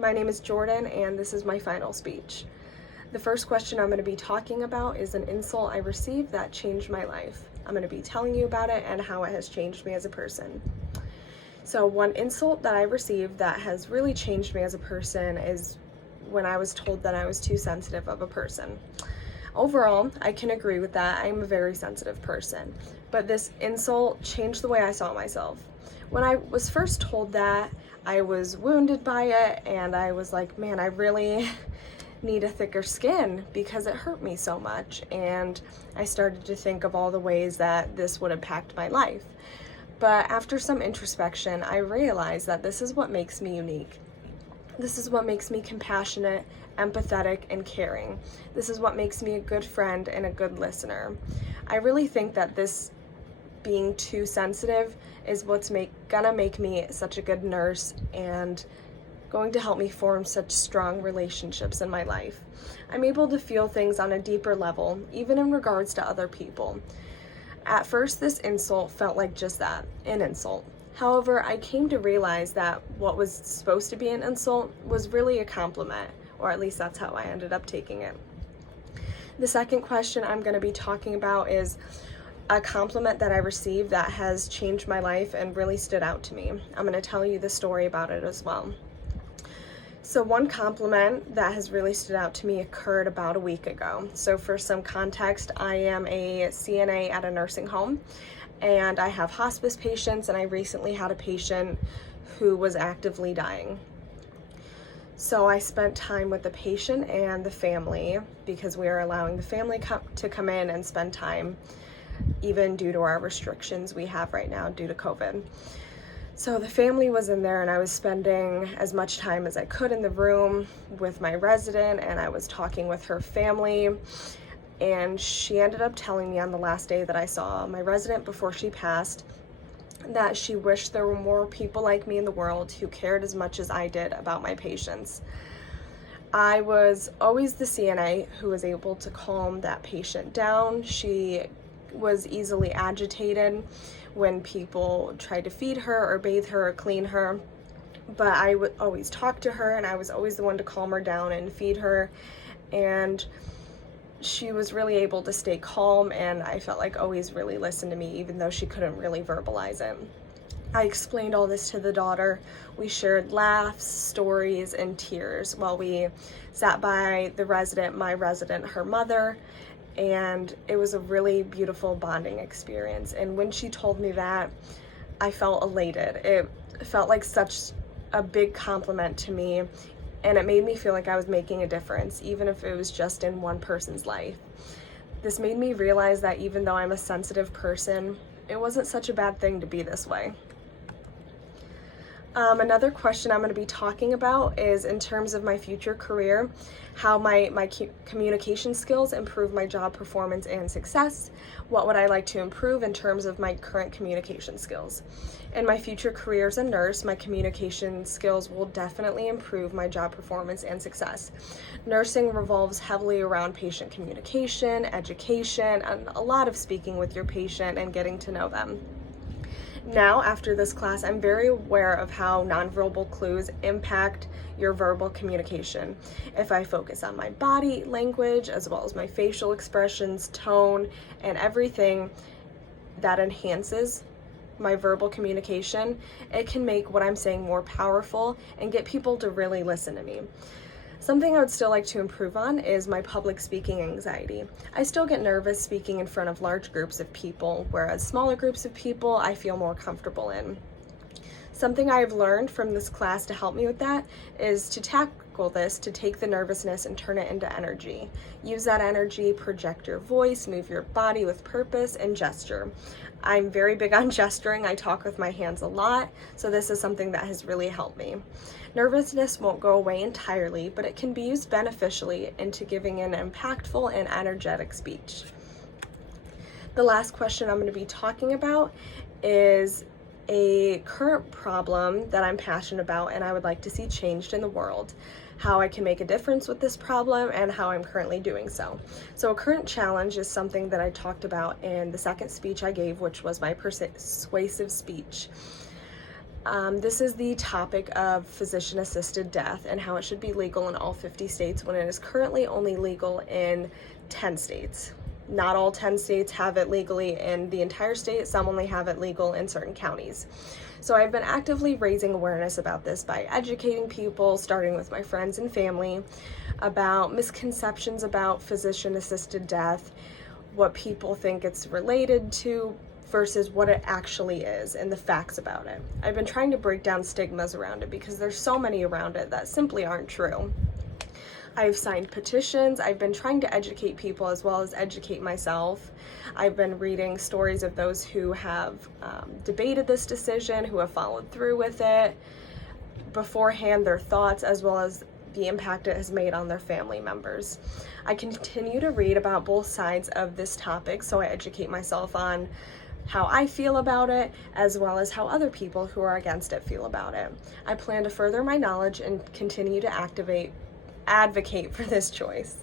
My name is Jordan, and this is my final speech. The first question I'm going to be talking about is an insult I received that changed my life. I'm going to be telling you about it and how it has changed me as a person. So one insult that I received that has really changed me as a person is when I was told that I was too sensitive of a person. Overall, I can agree with that. I'm a very sensitive person, but this insult changed the way I saw myself. When I was first told that, I was wounded by it, and I was like, man, I really need a thicker skin because it hurt me so much. And I started to think of all the ways that this would impact my life. But after some introspection, I realized that this is what makes me unique. This is what makes me compassionate, empathetic, and caring. This is what makes me a good friend and a good listener. I really think that this being too sensitive is what's gonna make me such a good nurse and going to help me form such strong relationships in my life. I'm able to feel things on a deeper level, even in regards to other people. At first, this insult felt like just that, an insult. However, I came to realize that what was supposed to be an insult was really a compliment, or at least that's how I ended up taking it. The second question I'm going to be talking about is a compliment that I received that has changed my life and really stood out to me. I'm going to tell you the story about it as well. So one compliment that has really stood out to me occurred about a week ago. So for some context, I am a CNA at a nursing home, and I have hospice patients, and I recently had a patient who was actively dying. So I spent time with the patient and the family because we are allowing the family to come in and spend time, even due to our restrictions we have right now due to COVID. So the family was in there, and I was spending as much time as I could in the room with my resident, and I was talking with her family. And she ended up telling me on the last day that I saw my resident before she passed that she wished there were more people like me in the world who cared as much as I did about my patients. I was always the CNA who was able to calm that patient down. She was easily agitated when people tried to feed her or bathe her or clean her, but I would always talk to her, and I was always the one to calm her down and feed her, and she was really able to stay calm, and I felt like always really listened to me even though she couldn't really verbalize it. I explained all this to the daughter. We shared laughs, stories, and tears while we sat by the resident, my resident, her mother, and it was a really beautiful bonding experience. And when she told me that, I felt elated. It felt like such a big compliment to me, and it made me feel like I was making a difference, even if it was just in one person's life. This made me realize that even though I'm a sensitive person, it wasn't such a bad thing to be this way. Another question I'm going to be talking about is in terms of my future career, how my communication skills improve my job performance and success. What would I like to improve in terms of my current communication skills? In my future career as a nurse, my communication skills will definitely improve my job performance and success. Nursing revolves heavily around patient communication, education, and a lot of speaking with your patient and getting to know them. Now, after this class, I'm very aware of how nonverbal clues impact your verbal communication. If I focus on my body language, as well as my facial expressions, tone, and everything that enhances my verbal communication, it can make what I'm saying more powerful and get people to really listen to me. Something I would still like to improve on is my public speaking anxiety. I still get nervous speaking in front of large groups of people, whereas smaller groups of people I feel more comfortable in. Something I've learned from this class to help me with that is to tackle this, to take the nervousness and turn it into energy. Use that energy, project your voice, move your body with purpose, and gesture. I'm very big on gesturing. I talk with my hands a lot, so this is something that has really helped me. Nervousness won't go away entirely, but it can be used beneficially into giving an impactful and energetic speech. The last question I'm going to be talking about is a current problem that I'm passionate about and I would like to see changed in the world, how I can make a difference with this problem, and how I'm currently doing so. So a current challenge is something that I talked about in the second speech I gave, which was my persuasive speech. This is the topic of physician-assisted death and how it should be legal in all 50 states when it is currently only legal in 10 states. Not all 10 states have it legally in the entire state. Some only have it legal in certain counties. So I've been actively raising awareness about this by educating people, starting with my friends and family, about misconceptions about physician-assisted death, what people think it's related to versus what it actually is and the facts about it. I've been trying to break down stigmas around it because there's so many around it that simply aren't true. I've signed petitions. I've been trying to educate people as well as educate myself. I've been reading stories of those who have debated this decision, who have followed through with it beforehand, their thoughts, as well as the impact it has made on their family members. I continue to read about both sides of this topic, so I educate myself on how I feel about it, as well as how other people who are against it feel about it. I plan to further my knowledge and continue to advocate for this choice.